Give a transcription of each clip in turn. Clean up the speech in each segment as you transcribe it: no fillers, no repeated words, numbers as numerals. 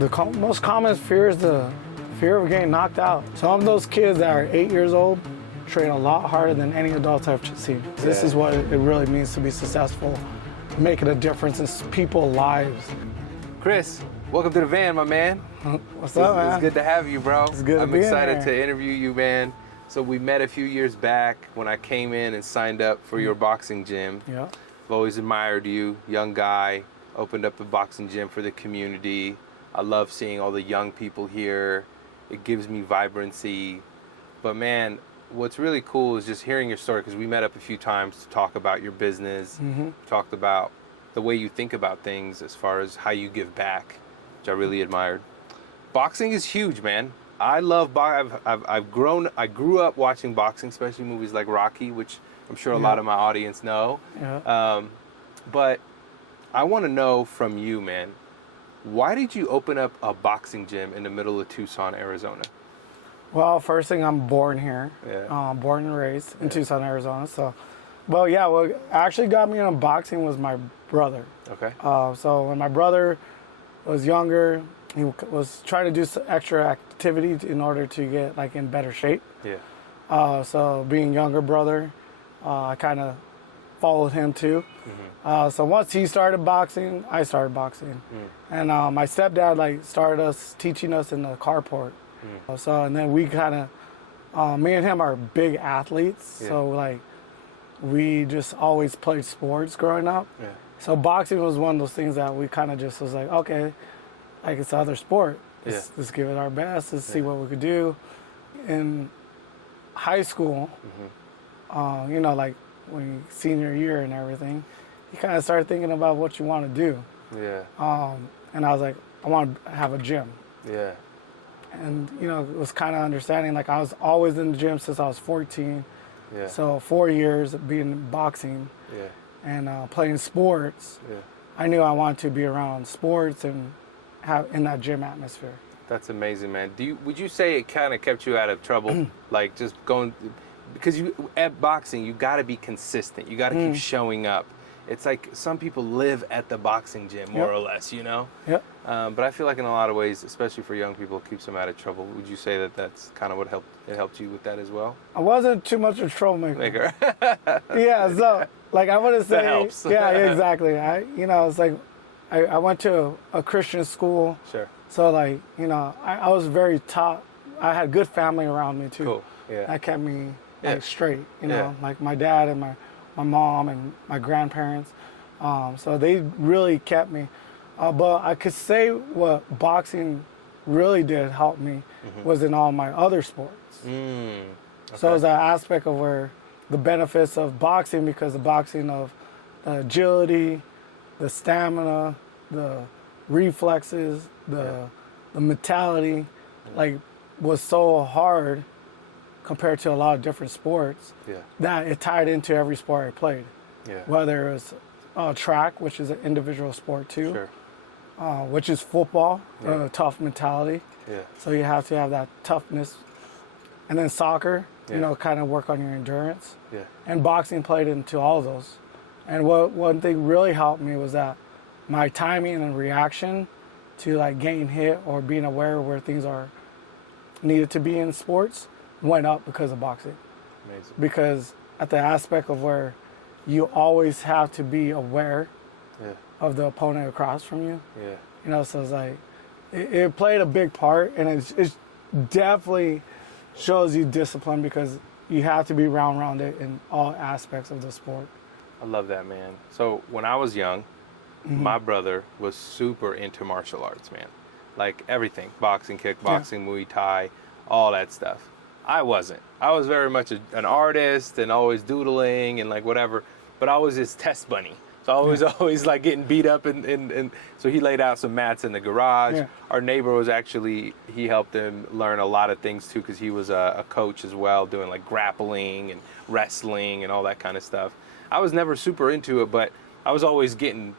most common fear is the fear of getting knocked out. Some of those kids that are 8 years old train a lot harder than any adults I've seen. Yeah. This is what it really means to be successful, making a difference in people's lives. Chris, welcome to the van, my man. What's up, man? It's good to have you, bro. It's good to I'm be excited in to interview you, man. So we met a few years back when I came in and signed up for your boxing gym. Yeah. I've always admired you, young guy, opened up a boxing gym for the community. I love seeing all the young people here. It gives me vibrancy. But man, what's really cool is just hearing your story, because we met up a few times to talk about your business, talked about the way you think about things as far as how you give back, which I really admired. Boxing is huge, man. I love I grew up watching boxing, especially movies like Rocky, which I'm sure a lot of my audience know. Yeah. But I want to know from you, man, why did you open up a boxing gym in the middle of Tucson, Arizona? Well, first thing, I'm born here, born and raised in Tucson, Arizona. So, what actually got me into boxing was my brother. Okay. So when my brother was younger, he was trying to do some extra activity in order to get like in better shape. Yeah. So being younger brother, I kind of followed him too. So once he started boxing, I started boxing, and my stepdad started teaching us in the carport. And then we kind of, me and him are big athletes, so we just always played sports growing up. Yeah. So boxing was one of those things that we kind of just was like, okay, like it's another sport. Let's give it our best. Let's see what we could do. In high school, when you senior year and everything, you kind of start thinking about what you want to do. Yeah. And I was like, I want to have a gym. Yeah. And, it was kind of understanding, I was always in the gym since I was 14. Yeah. So 4 years of being in boxing and playing sports, I knew I wanted to be around sports and have in that gym atmosphere. That's amazing, man. Would you say it kind of kept you out of trouble? Just going, because at boxing, you got to be consistent. You got to keep showing up. It's like some people live at the boxing gym, more or less, Yep. But I feel like in a lot of ways, especially for young people, it keeps them out of trouble. Would you say that that's kind of what helped you with that as well? I wasn't too much of a troublemaker. Yeah, so I wouldn't say. That helps. Yeah, exactly. It's like I went to a Christian school. Sure. So I was very taught. I had good family around me too. Cool. Yeah. That kept me straight. Like my dad and my mom and my grandparents. So they really kept me. But I could say what boxing really did help me was in all my other sports. Okay. So it's that aspect of where the benefits of boxing, because the boxing of the agility, the stamina, the reflexes, the mentality, was so hard compared to a lot of different sports that it tied into every sport I played. Yeah. Whether it was track, which is an individual sport too. Sure. Which is football, tough mentality. Yeah. So you have to have that toughness. And then soccer, kind of work on your endurance. Yeah. And boxing played into all of those. And one thing really helped me was that my timing and reaction to getting hit or being aware of where things are needed to be in sports went up because of boxing. Amazing. Because at the aspect of where you always have to be aware of the opponent across from you. Yeah. So it's it played a big part, and it definitely shows you discipline, because you have to be rounded in all aspects of the sport. I love that, man. So when I was young, my brother was super into martial arts, man. Like everything, boxing, kickboxing, Muay Thai, all that stuff. I wasn't. I was very much an artist and always doodling and whatever, but I was his test bunny. So I was always getting beat up, and so he laid out some mats in the garage. Yeah. Our neighbor was he helped him learn a lot of things too, because he was a coach as well, doing grappling and wrestling and all that kind of stuff. I was never super into it, but I was always getting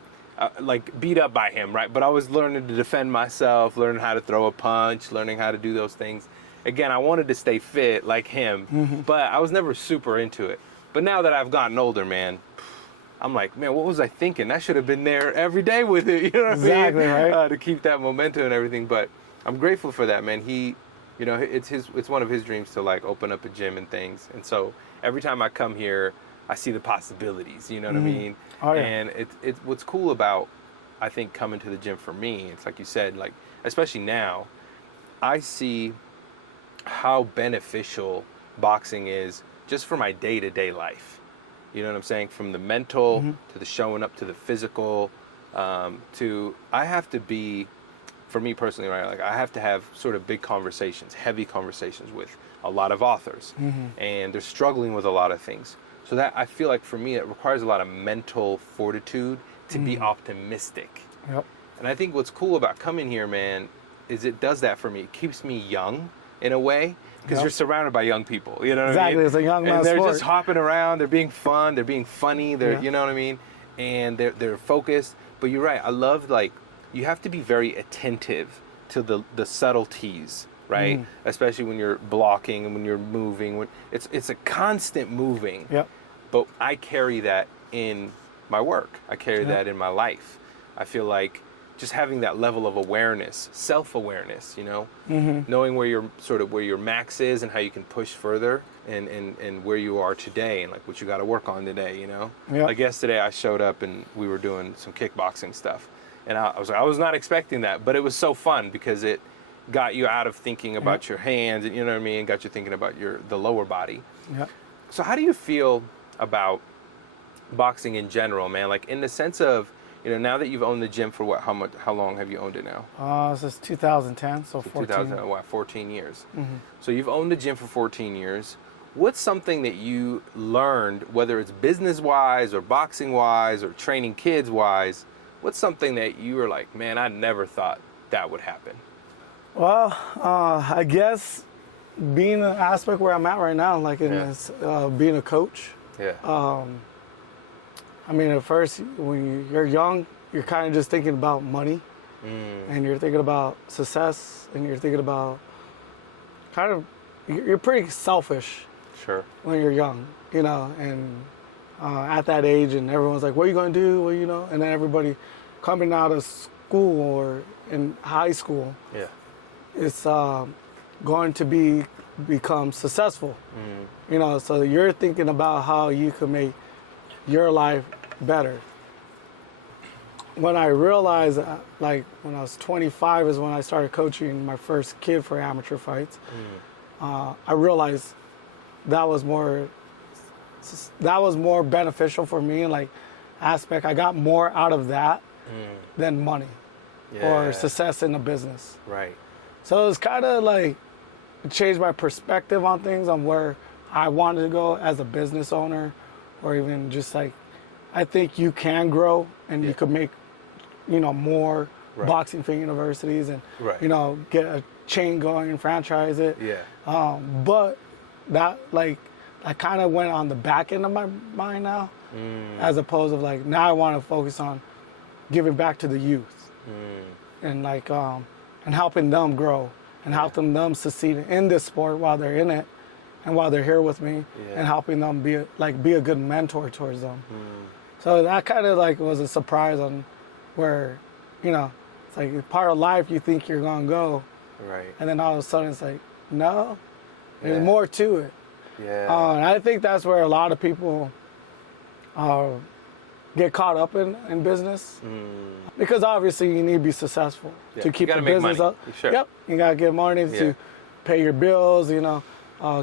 beat up by him, right? But I was learning to defend myself, learning how to throw a punch, learning how to do those things. Again, I wanted to stay fit like him, but I was never super into it. But now that I've gotten older, man, I'm like, man, what was I thinking? I should have been there every day with it. You know what Exactly, I mean? right? To keep that momentum and everything. But I'm grateful for that, man. He, you know, it's one of his dreams to like open up a gym and things. And so every time I come here, I see the possibilities. You know what I mean? Oh, yeah. And it's what's cool about, I think, coming to the gym for me. It's like you said, like especially now, I see how beneficial boxing is just for my day-to-day life. You know what I'm saying? From the mental to the showing up to the physical, to I have to be, for me personally, right? Like I have to have sort of big conversations, heavy conversations with a lot of authors, and they're struggling with a lot of things. So that I feel like for me, it requires a lot of mental fortitude to be optimistic. Yep. And I think what's cool about coming here, man, is it does that for me. It keeps me young in a way. Because you're surrounded by young people, you know what I mean? Exactly, it's a young man's and they're sport. just hopping around. They're being fun. They're being funny. They're, you know what I mean? And they're focused. But you're right. I love like you have to be very attentive to the subtleties, right? Especially when you're blocking and when you're moving. When it's a constant moving. Yep. But I carry that in my work. I carry that in my life. I feel like just having that level of awareness, self-awareness, you know, knowing where your max is and how you can push further and where you are today and like what you got to work on today, you know. Yep. Like yesterday I showed up and we were doing some kickboxing stuff and I was not expecting that, but it was so fun because it got you out of thinking about your hands and, you know what I mean, got you thinking about the lower body. Yep. So how do you feel about boxing in general, man? Like in the sense of, you know, now that you've owned the gym for what? How long have you owned it now? Since 2010, so 14. 14 years. So you've owned the gym for 14 years. What's something that you learned, whether it's business-wise or boxing-wise or training kids-wise, what's something that you were like, man, I never thought that would happen? Well, I guess being an aspect where I'm at right now, like in this, being a coach. Yeah. I mean, at first, when you're young, you're kind of just thinking about money, and you're thinking about success, and you're thinking about you're pretty selfish. Sure. When you're young, you know, and at that age, and everyone's like, what are you going to do? Well, you know, and then everybody coming out of school or in high school, it's going to become successsul. You know, so you're thinking about how you can make your life better. When I realized, like when I was 25 is when I started coaching my first kid for amateur fights. I realized that was more beneficial for me, like aspect. I got more out of that than money or success in the business. Right. So it was kind of like it changed my perspective on things, on where I wanted to go as a business owner, or even just like, I think you can grow and you could make, you know, more boxing for universities and, you know, get a chain going and franchise it. Yeah. But that, like, I kind of went on the back end of my mind now, as opposed to like, now I want to focus on giving back to the youth and like, and helping them grow and helping them succeed in this sport while they're in it. And while they're here with me, and helping them be a good mentor towards them. So that kind of like was a surprise on where, you know, it's like part of life you think you're gonna go, and then all of a sudden it's like, no, there's more to it. And I think that's where a lot of people get caught up in business, because obviously you need to be successful to keep the business up. Sure. Yep, you gotta get money to pay your bills, you know.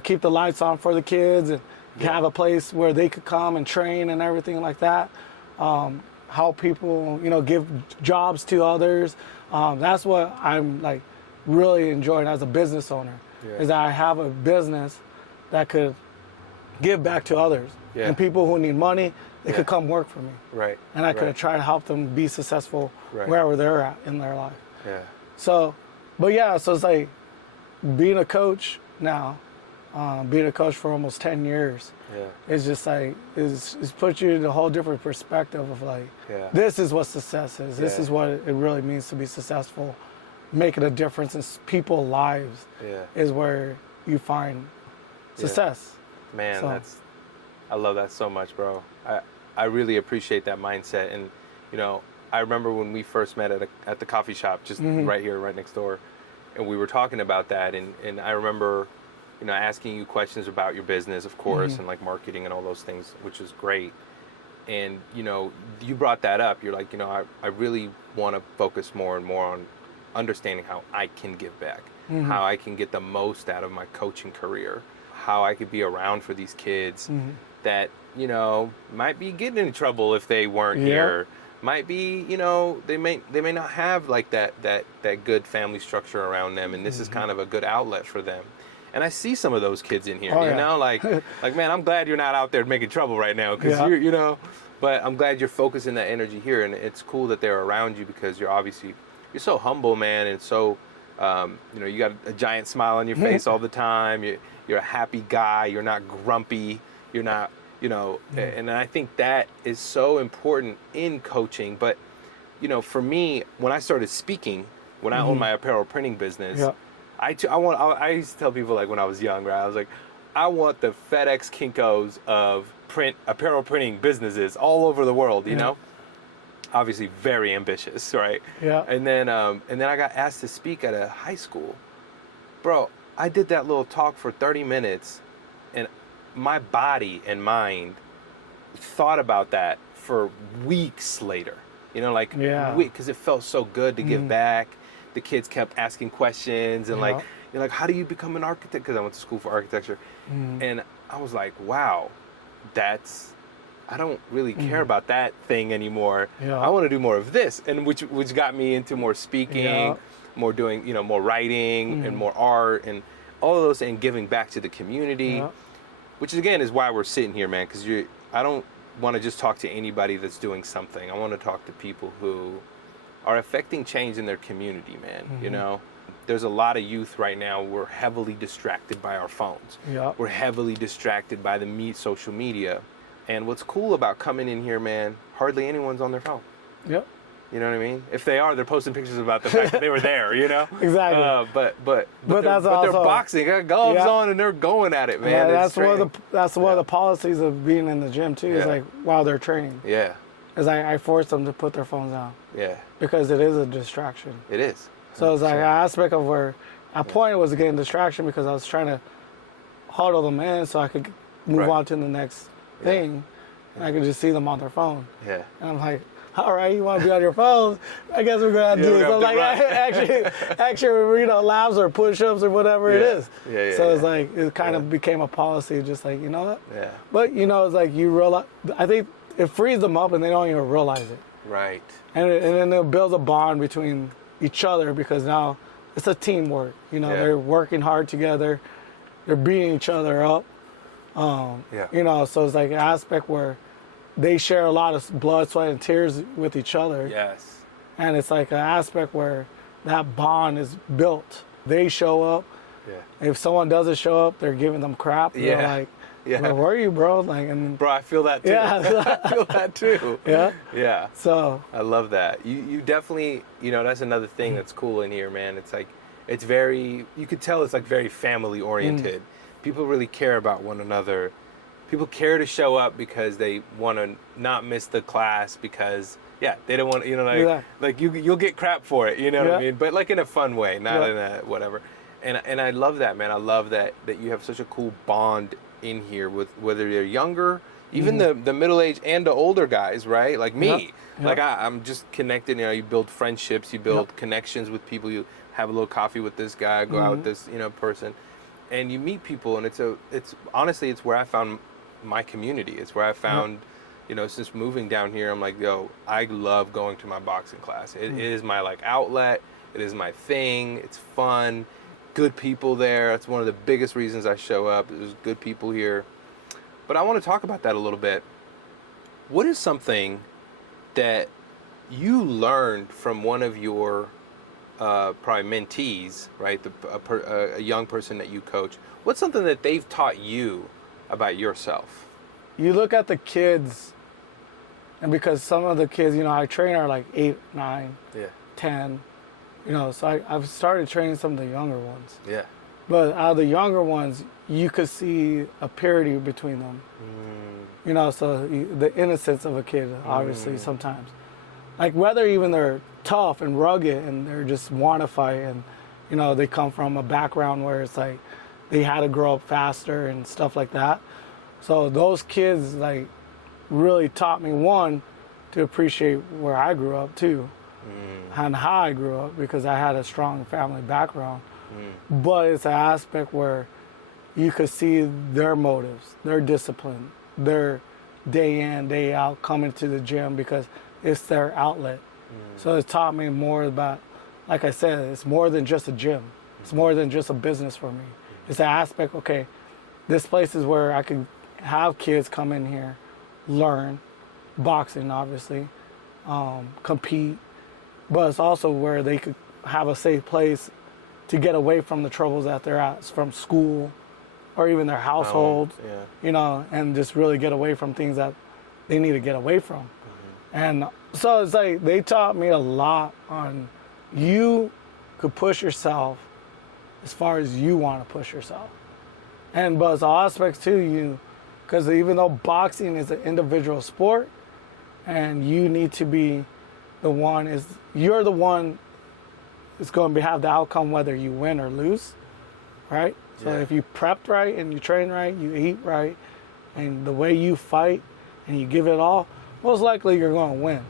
Keep the lights on for the kids and have a place where they could come and train and everything like that. Help people, you know, give jobs to others. That's what I'm like really enjoying as a business owner, is that I have a business that could give back to others. And people who need money, they could come work for me. And I could try to help them be successful wherever they're at in their life. So, but so it's like being a coach now, being a coach for almost 10 years, it's just like, it's put you in a whole different perspective of like, this is what success is. This is what it really means to be successful. Making a difference in people's lives is where you find success. Man, I love that so much, bro. I really appreciate that mindset. And, you know, I remember when we first met at the coffee shop, just right here, right next door, and we were talking about that. And I remember, you know, asking you questions about your business, of course, and like marketing and all those things, which is great. And, you know, you brought that up. You're like, you know, I really want to focus more and more on understanding how I can give back, how I can get the most out of my coaching career, how I could be around for these kids that, you know, might be getting in trouble if they weren't here. Might be, you know, they may not have like that good family structure around them, and this is kind of a good outlet for them. And I see some of those kids in here, you know, like man, I'm glad you're not out there making trouble right now, because you're, you know, but I'm glad you're focusing that energy here, and it's cool that they're around you, because you're so humble, man, and so you know, you got a giant smile on your face all the time. You're a happy guy. You're not grumpy. You're not, you know, and I think that is so important in coaching. But, you know, for me, when I started speaking, when I owned my apparel printing business, I used to tell people, like, when I was young, right, I was like, I want the FedEx Kinkos of apparel printing businesses all over the world, you know? Obviously very ambitious, right? Yeah. And then I got asked to speak at a high school. Bro, I did that little talk for 30 minutes, and my body and mind thought about that for weeks later. You know, like, because it felt so good to give back. The kids kept asking questions, and like, you're like, how do you become an architect? Because I went to school for architecture. And I was like, wow, I don't really care about that thing anymore. I want to do more of this, and which got me into more speaking, more doing, you know, more writing and more art and all of those, and giving back to the community, which again is why we're sitting here, man. Because I don't want to just talk to anybody that's doing something. I want to talk to people who are affecting change in their community, man. You know, there's a lot of youth right now. We're heavily distracted by our phones. We're heavily distracted by the social media. And what's cool about coming in here, man, hardly anyone's on their phone. You know what I mean? If they are, they're posting pictures about the fact that they were there, you know? Exactly. But they're boxing, got gloves on, and they're going at it, man. Yeah, that's one of the policies of being in the gym too. Is like while they're training. Is I force them to put their phones down. Because it is a distraction. It is. So it's like an aspect of where my point was getting distraction, because I was trying to huddle them in so I could move on to the next thing, and I could just see them on their phone. And I'm like, all right, you want to be on your phone? I guess we're gonna do something like actually, you know, laps or push-ups or whatever it is. So it's like it kind of became a policy, just like, you know what? But you know, it's like you realize. I think it frees them up, and they don't even realize it. Right. And then it builds a bond between each other, because now it's a teamwork. You know, they're working hard together. They're beating each other up. You know, so it's like an aspect where they share a lot of blood, sweat, and tears with each other. And it's like an aspect where that bond is built. They show up. If someone doesn't show up, they're giving them crap. They're like, where were you, bro? Like, and bro, I feel that too. I feel that too. So I love that. You definitely, you know, that's another thing that's cool in here, man. It's like, it's very, you could tell it's like very family oriented. People really care about one another. People care to show up because they want to not miss the class, because they don't want, you know, like you'll get crap for it, you know what I mean? But like in a fun way, not in a whatever. And I love that, man. I love that you have such a cool bond in here with whether they're younger, even the middle-aged and the older guys, right? Like me. Like I'm just connected, you know, you build friendships, you build connections with people, you have a little coffee with this guy, go out with this, you know, person. And you meet people, and it's honestly, it's where I found my community. It's where I found, you know, since moving down here, I'm like, yo, I love going to my boxing class. It is my like outlet. It is my thing. It's fun. Good people there. That's one of the biggest reasons I show up. There's good people here. But I want to talk about that a little bit. What is something that you learned from one of your probably mentees, right? A young person that you coach. What's something that they've taught you about yourself? You look at the kids, and because some of the kids, you know, I train are like 8, 9, 10, you know, so I've started training some of the younger ones. But out of the younger ones, you could see a purity between them. You know, so the innocence of a kid, obviously, sometimes. Like, whether even they're tough and rugged and they're just want to fight, and, you know, they come from a background where it's like they had to grow up faster and stuff like that. So those kids, like, really taught me, one, to appreciate where I grew up, too, and how I grew up, because I had a strong family background. But it's an aspect where you could see their motives, their discipline, their day in, day out coming to the gym because it's their outlet. So it taught me more about, like I said, it's more than just a gym. It's more than just a business for me. It's an aspect, okay, this place is where I can have kids come in here, learn, boxing obviously, compete, but it's also where they could have a safe place to get away from the troubles that they're at, from school or even their households, you know, and just really get away from things that they need to get away from. And so it's like they taught me a lot on, you could push yourself as far as you want to push yourself. And but it's all aspects to you, because even though boxing is an individual sport and you need to be the one, you're the one that's going to have the outcome whether you win or lose, right? So if you prepped right and you train right, you eat right, and the way you fight and you give it all, most likely you're going to win.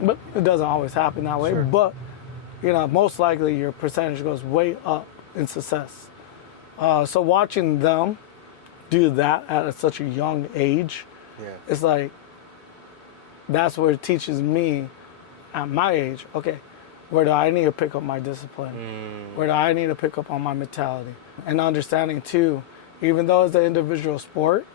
But it doesn't always happen that way. But, you know, most likely your percentage goes way up in success. So watching them do that at such a young age, it's like, that's where it teaches me at my age, okay, where do I need to pick up my discipline? Where do I need to pick up on my mentality? And understanding too, even though it's an individual sport,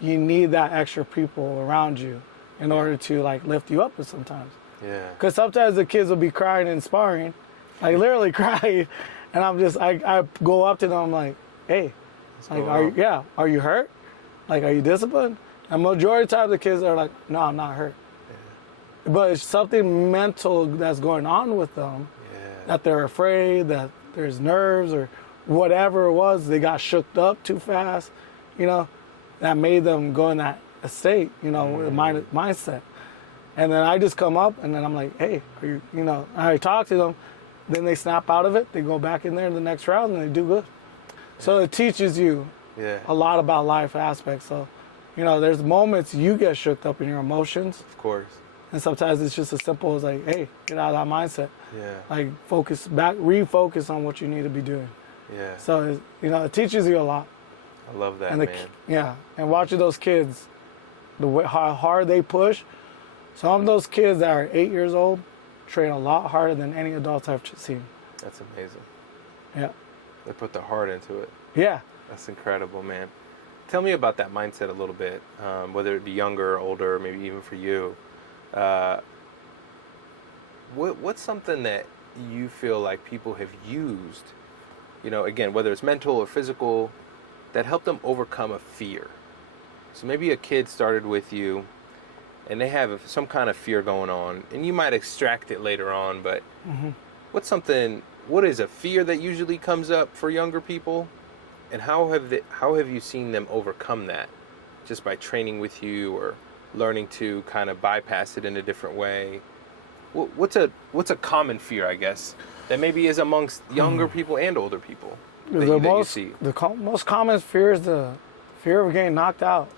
you need that extra people around you in order to like lift you up sometimes. Because sometimes the kids will be crying and sparring, like literally crying, and I go up to them, I'm like, hey, like, are you hurt? Like, are you disciplined? And majority of the time the kids are like, no, I'm not hurt. But it's something mental that's going on with them, that they're afraid, that there's nerves or whatever it was, they got shook up too fast, you know, that made them go in that state, you know, mindset. And then I just come up and then I'm like, hey, are you know, I talk to them, then they snap out of it, they go back in there in the next round and they do good. So it teaches you a lot about life aspects. So, you know, there's moments you get shook up in your emotions. Of course. And sometimes it's just as simple as like, hey, get out of that mindset. Like, focus back, refocus on what you need to be doing. So, you know, it teaches you a lot. I love that, man. And watching those kids, how hard they push. Some of those kids that are 8 years old train a lot harder than any adults I've seen. That's amazing. Yeah. They put their heart into it. Yeah. That's incredible, man. Tell me about that mindset a little bit, whether it be younger or older, maybe even for you. What's something that you feel like people have used, you know, again, whether it's mental or physical, that helped them overcome a fear? So maybe a kid started with you and they have some kind of fear going on, and you might extract it later on, but what is a fear that usually comes up for younger people, and how have you seen them overcome that, just by training with you or learning to kind of bypass it in a different way? What's a common fear, I guess, that maybe is amongst younger people and older people that you see? The most common fear is the fear of getting knocked out.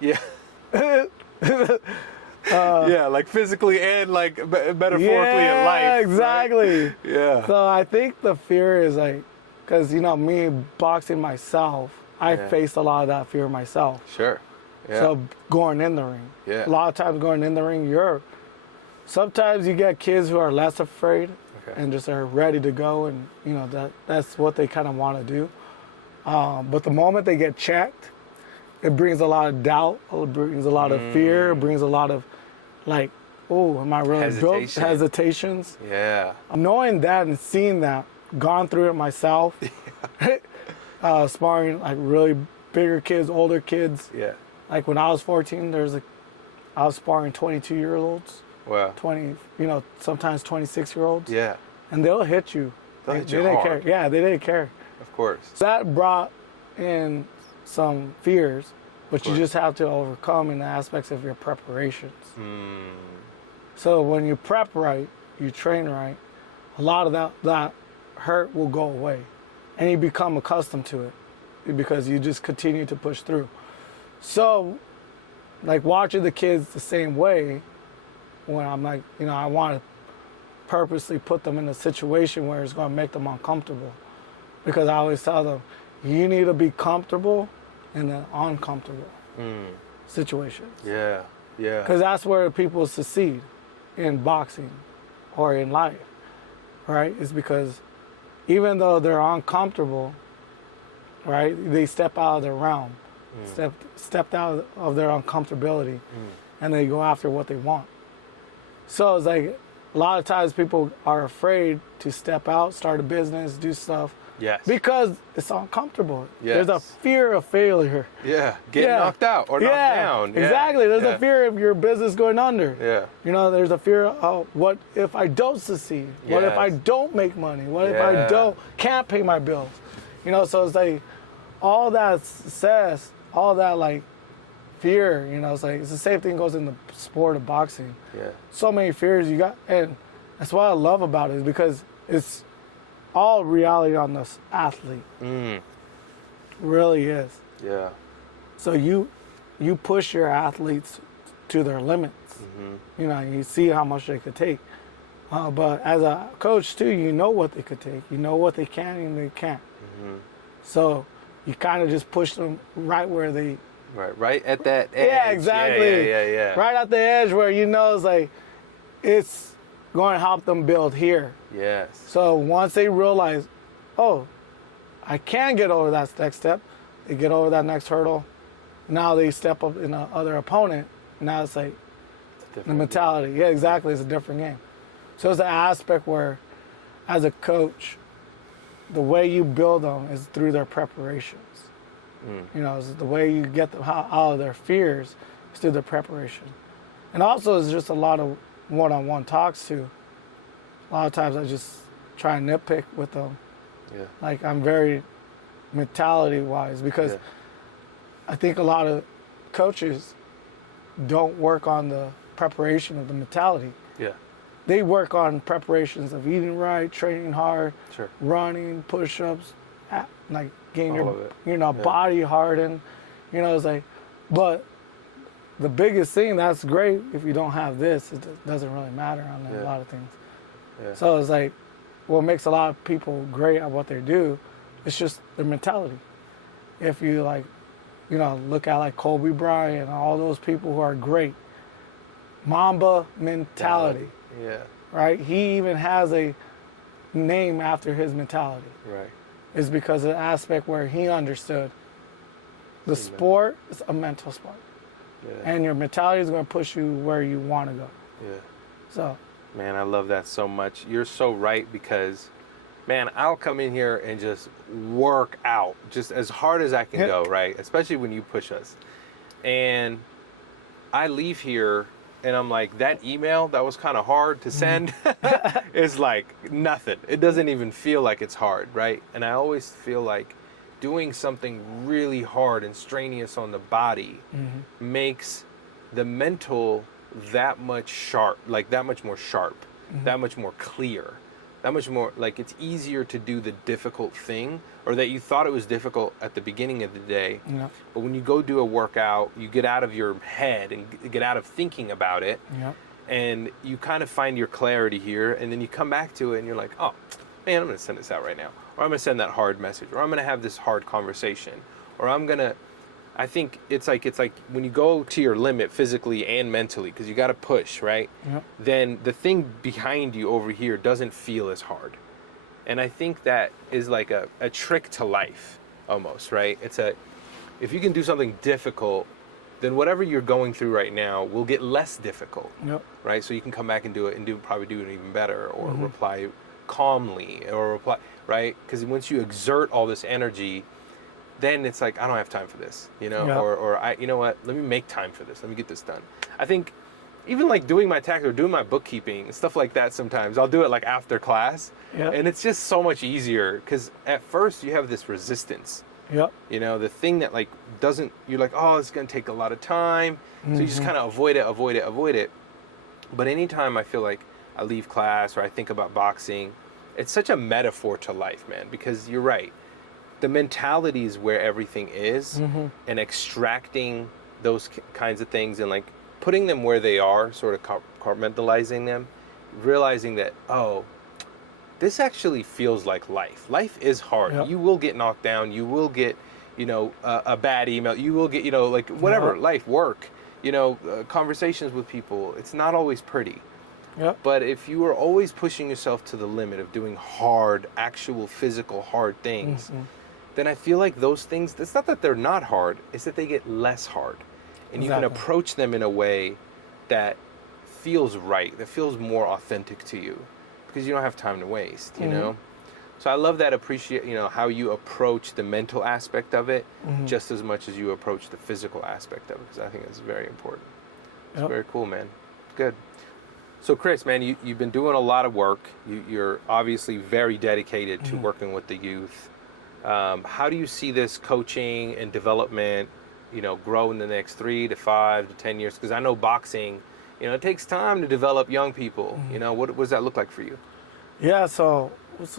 Like physically and like metaphorically in life. Yeah, exactly. Right? So I think the fear is like, because, you know, me boxing myself, I faced a lot of that fear myself. Sure. Yeah. So going in the ring. A lot of times going in the ring, sometimes you get kids who are less afraid and just are ready to go, and, you know, that's what they kind of want to do. But the moment they get checked, it brings a lot of doubt, it brings a lot of fear, it brings a lot of like, oh, am I really built? Hesitations. Knowing that and seeing that, gone through it myself, sparring like really bigger kids, older kids. Like when I was 14, I was sparring 22-year-olds. Wow. 20, you know, sometimes 26-year-olds. And they'll hit you. They'll hit you didn't hard. care. Yeah, they didn't care. Of course. So that brought in some fears, but you just have to overcome in the aspects of your preparations. Mm. So when you prep right, you train right, a lot of that hurt will go away, and you become accustomed to it because you just continue to push through. So, like watching the kids the same way, when I'm like, I want to purposely put them in a situation where it's going to make them uncomfortable, because I always tell them, you need to be comfortable in the uncomfortable situations. Yeah, yeah. Because that's where people succeed in boxing or in life, right? It's because even though they're uncomfortable, right, they step out of their realm, stepped out of their uncomfortability, and they go after what they want. So it's like a lot of times people are afraid to step out, start a business, do stuff. Yes. Because it's uncomfortable. Yes. There's a fear of failure. Yeah. Get knocked out or knocked down. Yeah. Exactly. There's a fear of your business going under. Yeah. There's a fear of what if I don't succeed? What if I don't make money? What if I can't pay my bills? So it's like all that says, all that like fear, it's like it's the same thing goes in the sport of boxing. Yeah. So many fears you got, and that's what I love about it, is because it's all reality on this athlete. It really is. Yeah. So you push your athletes to their limits. You see how much they could take. But as a coach too, you know what they could take. You know what they can and they can't. So you kind of just push them right where they. Right at that edge. Yeah, exactly. Yeah. Right at the edge where it's like it's going to help them build here. Yes. So once they realize, oh, I can get over that next step, they get over that next hurdle. Now they step up in the other opponent. Now it's like the mentality. Game. Yeah, exactly. It's a different game. So it's an aspect where, as a coach, the way you build them is through their preparations. It's the way you get them out of their fears is through their preparation. And also it's just a lot of one-on-one talks too. A lot of times I just try and nitpick with them. Yeah. Like I'm very mentality-wise, because I think a lot of coaches don't work on the preparation of the mentality. Yeah. They work on preparations of eating right, training hard, running, push-ups, like getting your body hardened. It's like, but the biggest thing, that's great. If you don't have this, it doesn't really matter on a lot of things. Yeah. So it's like, what makes a lot of people great at what they do, it's just their mentality. If you look at like Kobe Bryant and all those people who are great, Mamba mentality. Yeah. Right? He even has a name after his mentality. Right. It's because of the aspect where he understood the sport is a mental sport. Yeah. And your mentality is going to push you where you want to go. Yeah. So. Man, I love that so much. You're so right, because, man, I'll come in here and just work out just as hard as I can go, right? Especially when you push us. And I leave here and I'm like, that email that was kind of hard to send is like nothing. It doesn't even feel like it's hard, right? And I always feel like doing something really hard and strenuous on the body makes the mental that much sharp, like that much more sharp, that much more clear, that much more, like it's easier to do the difficult thing, or that you thought it was difficult at the beginning of the day. Yeah. But when you go do a workout, you get out of your head and get out of thinking about it. Yeah. And you kind of find your clarity here, and then you come back to it and you're like, oh man, I'm going to send this out right now. Or I'm going to send that hard message, or I'm going to have this hard conversation, or I think it's like when you go to your limit physically and mentally, because you got to push, right? Yep. Then the thing behind you over here doesn't feel as hard. And I think that is like a trick to life almost, right? If you can do something difficult, then whatever you're going through right now will get less difficult, right? So you can come back and do it and probably do it even better, or reply calmly, or reply, right? Because once you exert all this energy, then it's like, I don't have time for this, or I, you know what, let me make time for this. Let me get this done. I think even like doing my tax or doing my bookkeeping, stuff like that, sometimes I'll do it like after class, and it's just so much easier, because at first you have this resistance Yep. You know, the thing that like doesn't, you're like, oh, it's going to take a lot of time. So you just kind of avoid it. But anytime I feel like I leave class or I think about boxing, it's such a metaphor to life, man, because you're right. The mentality is where everything is, and extracting those kinds of things and like putting them where they are, sort of compartmentalizing them, realizing that, oh, this actually feels like life. Life is hard. Yep. You will get knocked down. You will get, you know, a bad email. You will get, you know, like whatever, life, work, you know, conversations with people. It's not always pretty. Yep. But if you are always pushing yourself to the limit of doing hard, actual physical hard things, then I feel like those things, it's not that they're not hard, it's that they get less hard. And you can approach them in a way that feels right, that feels more authentic to you, because you don't have time to waste, you know? So I love that, you know, how you approach the mental aspect of it just as much as you approach the physical aspect of it, because I think that's very important. It's very cool, man. Good. So Chris, man, you've been doing a lot of work. You're obviously very dedicated to working with the youth. How do you see this coaching and development, you know, grow in the next 3 to 5 to 10 years? Because I know boxing, you know, it takes time to develop young people. You know, what does that look like for you? Yeah, so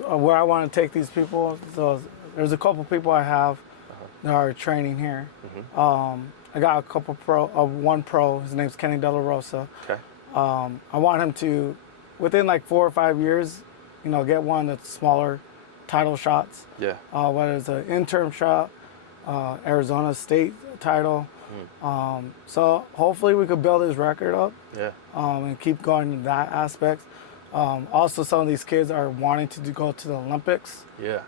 where I want to take these people, so there's a couple people I have that are training here. I got a couple one pro, his name's Kenny De La Rosa. Okay. I want him to, within like 4 or 5 years, you know, get one that's smaller title shots. Yeah. Whether it's an interim shot, Arizona State title. So hopefully we could build his record up. Yeah. And keep going in that aspect. Also, some of these kids are wanting to go to the Olympics. Yeah.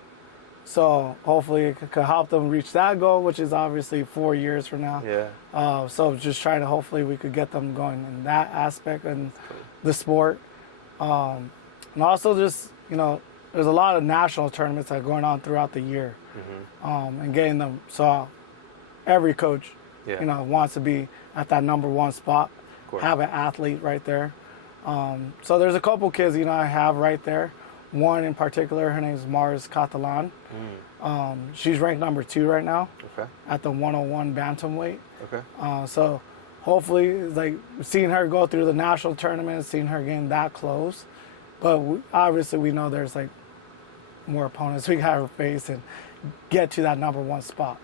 So hopefully it could help them reach that goal, which is obviously 4 years from now. Yeah. So just trying to, hopefully we could get them going in that aspect and the sport. And also just, you know, there's a lot of national tournaments that are going on throughout the year. And getting them, so every coach, you know, wants to be at that #1 spot, have an athlete right there. So there's a couple kids, you know, I have right there. One in particular, her name is Mars Catalan. She's ranked #2 right now at the 101 bantamweight. So hopefully, like seeing her go through the national tournament, seeing her getting that close. But obviously, we know there's like more opponents we got to face and get to that #1 spot.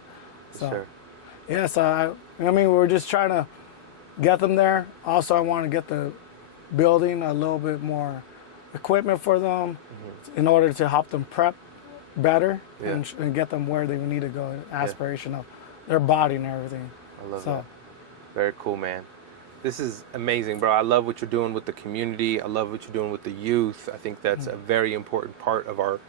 So, yeah, so I mean, we're just trying to get them there. Also, I want to get the building a little bit more equipment for them in order to help them prep better and get them where they need to go, aspiration of their body and everything. I love that. Very cool, man. This is amazing, bro. I love what you're doing with the community. I love what you're doing with the youth. I think that's a very important part of our,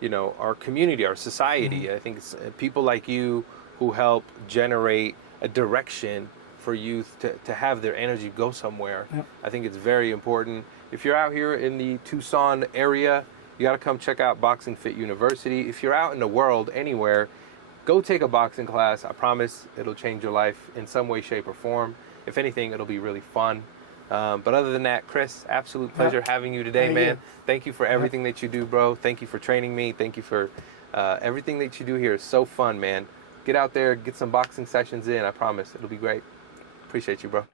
you know, our community, our society. I think it's people like you who help generate a direction for youth to have their energy go somewhere. I think it's very important. If you're out here in the Tucson area, you got to come check out Boxing Fit University. If you're out in the world anywhere, go take a boxing class. I promise it'll change your life in some way, shape, or form. If anything, it'll be really fun. But other than that, Chris, absolute pleasure having you today, man. Thank you for everything that you do, bro. Thank you for training me. Thank you for everything that you do here. It's so fun, man. Get out there, get some boxing sessions in. I promise it'll be great. Appreciate you, bro.